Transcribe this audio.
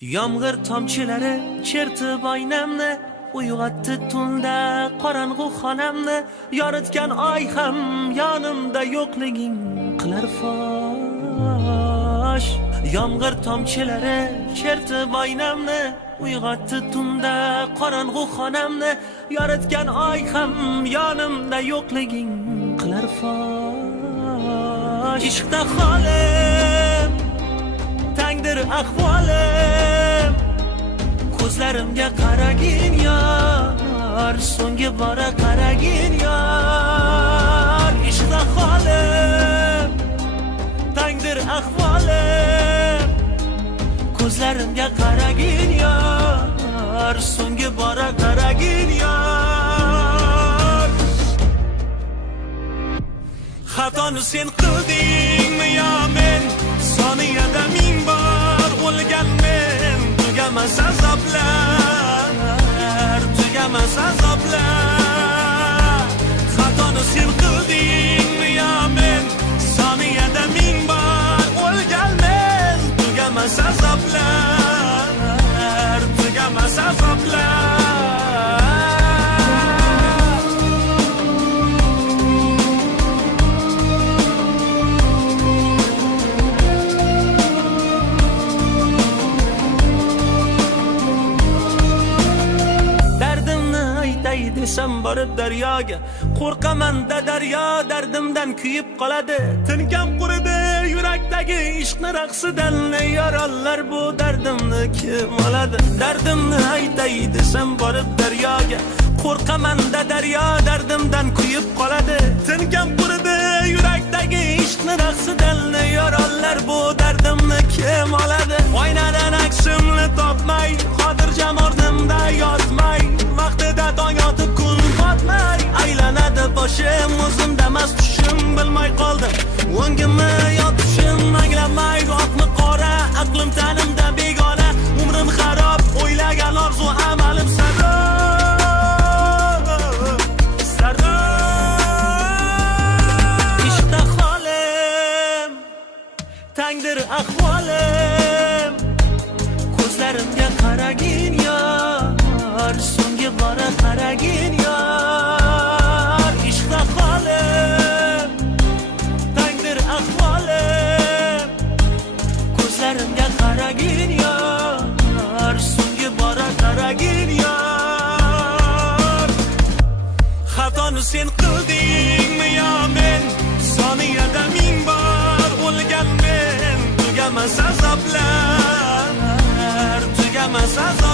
Yomg'ir tomchilari chertib oynamni, uyg'otdi tunda qorong'u xonamni. Yoritgan oy ham yonimda yo'qliging qilar fosh. Yomg'ir tomchilari chertib oynamni, uyg'otdi tunda qorong'u xonamni. Yoritgan oy ham yonimda yo'qliging qilar fosh. Ishqda holim tangdir ahvolim, ko'zlarimga qaragin yor, so'nggi bora qaragin yor. Ishqda holim tangdir ahvolim, ko'zlarimga qaragin yor, so'nggi bora qaragin yor. Xatoni sen qildingmi yo men, soniyada ming bor o'lganmen. Tugamas azoblar, tugamas azoblar. Xatoni sen qildingmi yo men, soniyada ming bor o'lganmen. Tugamas azoblar, tugamas azoblar. Desam borib daryoga, qo'rqaman-da daryo dardimdan kuyib qoladi. Tinkam quridi yurakdagi ishqni raqsidan, yorollar bu dardimni kim oladi? Dardimni aytay desam borib daryoga, qo'rqaman-da daryo dardimdan kuyib qoladi. Tinkam quridi yurakdagi ishqni raqsidan, yorollar bu dardimni kim oladi? Oynadan aksimni topmay, xotirjam o'rnimda yotmay, vaqtida tong otib kun botmay, aylanadi boshim, o'zimdamas tushim, bilmay qoldim o'ngimni yo tushim, anglamay oqmi qora, aqlim tanimda begona, umrim xarob, o'ylagan orzu amalim sarob, sarob. Ishqda holim tangdir ahvolim, ko'zlarimga qaragin yor, so'nggi bora qaragin yor. Ishqda holim tangdir ahvolim, ko'zlarimga qaragin yor, so'nggi bora qaragin yor. Xatoni sen qildingmi yo men, soniyada ming bor o'lganmen. Tugamas azoblar, tugamas azoblar.